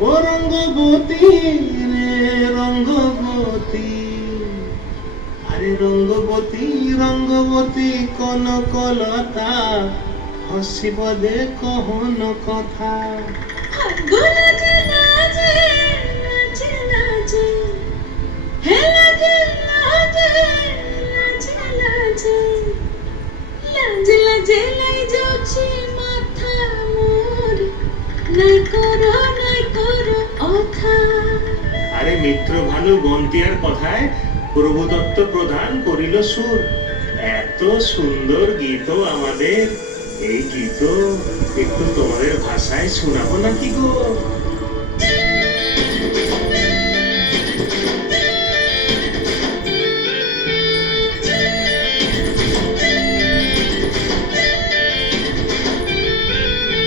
ও রঙ্গবতী রে রঙ্গবতী, আরে রঙ্গবতী রঙ্গবতী কনকলতা, হসিব দে কহন কথা। লাজে লাজে লাজে লাজে হে লাজে লাজে লাজে লাজে লাজে লাজে লাই যাଉଛି মাথা মোর, নাই করো অথা। আরে মিত্র ভানু বন্তিয়ার কথায় প্রভুদত্ত প্রধান করিল সুর। এত সুন্দর গীত আমাদের, এই গীত একটু তোমাদের ভাষায় শোনাবো নাকি গো?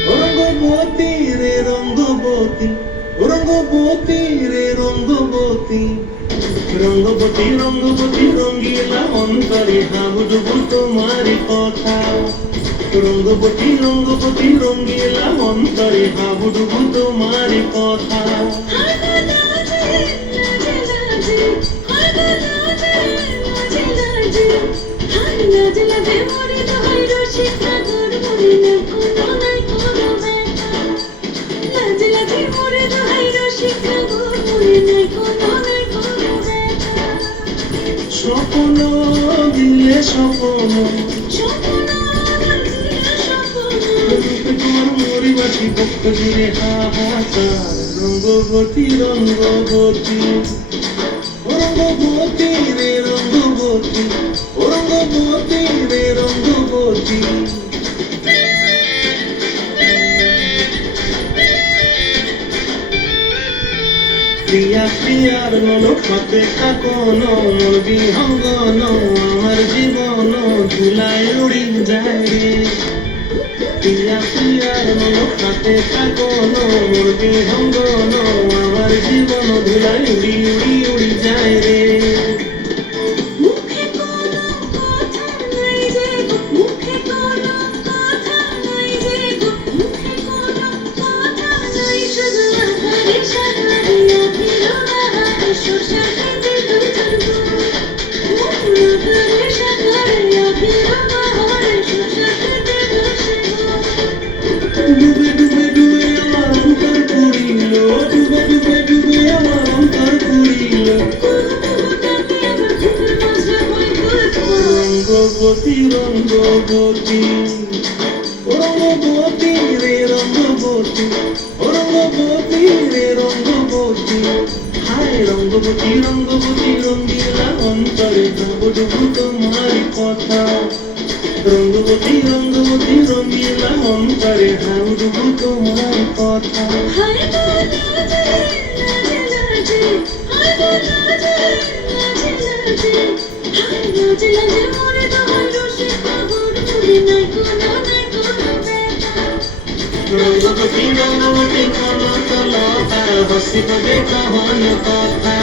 রঙ্গবতী রে রঙ্গবতী, রঙ্গবতী রে রঙ্গবতী, রঙ্গবতী রঙ্গবতী রঙ্গিলা অন্তরে হাবুডুবু তোমারি কথা। রঙ্গবতী রঙ্গবতী রঙ্গিলা অন্তরে হাবুডুবু তোমারি কথা। স্বপ্ন দিলে স্বপ্ন, তোমার মরিবাসী পক্ষ জুড়ে হাহাকার। রঙ্গবতী রঙ্গবতী, রঙ্গবতী রে রঙ্গবতী, রঙ্গবতী রে রঙ্গবতী। প্রিয়া প্রিয়ার মনোক্ষতে কাকন, মোর বিহঙ্গন আমার জীবন ধুলায় উড়ি যায় রে। প্রিয়া প্রিয়ার মনোক্ষতে কাকন, মোর বিহঙ্গন আমার জীবন ধুলায় উড়ি উড়ি উড়ি যায় রে। ডুবে ডুবে ডুবে আমার অন্তর পুরিল, ডুবে ডুবে ডুবে আমার অন্তর পুরিল। রঙ্গবতী রঙ্গবতী, রঙ্গবতী রে রঙ্গবতী, রঙ্গবতী রে রঙ্গবতী। হায় রঙ্গবতী রঙ্গবতী রঙ্গিলা অন্তরে হাবুডুবু তোমারি কথা। রঙ্গবতী রঙ্গবতী রঙ্গিলা অন্তরে হাবুডুবু তোমার কথা। রঙ্গবতী রঙ্গবতী কনকলতা, হসিব দে কহন কথা।